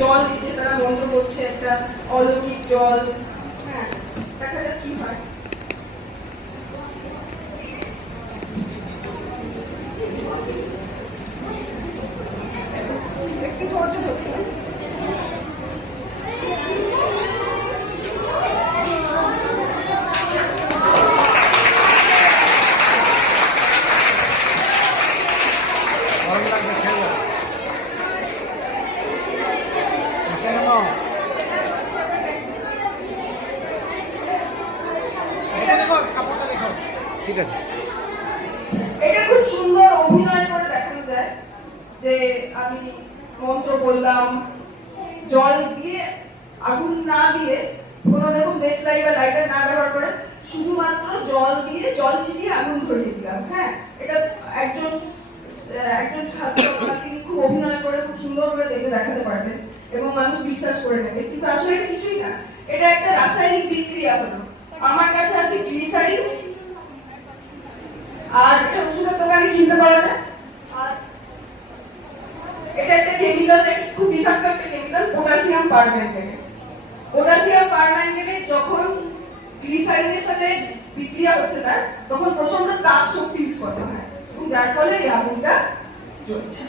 জল দিচ্ছে, তারা মন্ত্র করছে একটা অলৌকিক জল। হ্যাঁ, দেখা যাক কি হয়। একটু ধৈর্য ধরতে হবে। ঠিক আছে, এটা খুব সুন্দর অভিনয় করে দেখানো যায় যে আমি মন্ত্র বললাম, জল দিয়ে, আগুন না দিয়ে, কোনো দেখুন দেশলাই বা লাইটার না ব্যবহার করে শুধুমাত্র জল দিয়ে, জল ছিটিয়ে আগুন ধরিয়ে দিলাম। হ্যাঁ, এটা একজন ছাত্র তিনি খুব অভিনয় করে খুব সুন্দর করে দেখে দেখাতে পারবেন এবং মানুষ বিশ্বাস করে নেবে, কিন্তু আসলে এটা কিছুই না, এটা একটা রাসায়নিক বিক্রিয়া হলো। আমার কাছে আছে গ্লিসারিন, আর এটা ওষুধের দোকানে কিনতে পাওয়া যায়। আর এটা একটা কেমিক্যাল, খুব বিষাক্ত একটা chemical, potassium permanganate. Potassium permanganate যখন গ্লিসারিনের সাথে বিক্রিয়া হচ্ছে তার, তখন প্রচন্ড তাপ শক্তি উৎপন্ন হয় এবং যার ফলে এই আগুনটা জ্বলছে।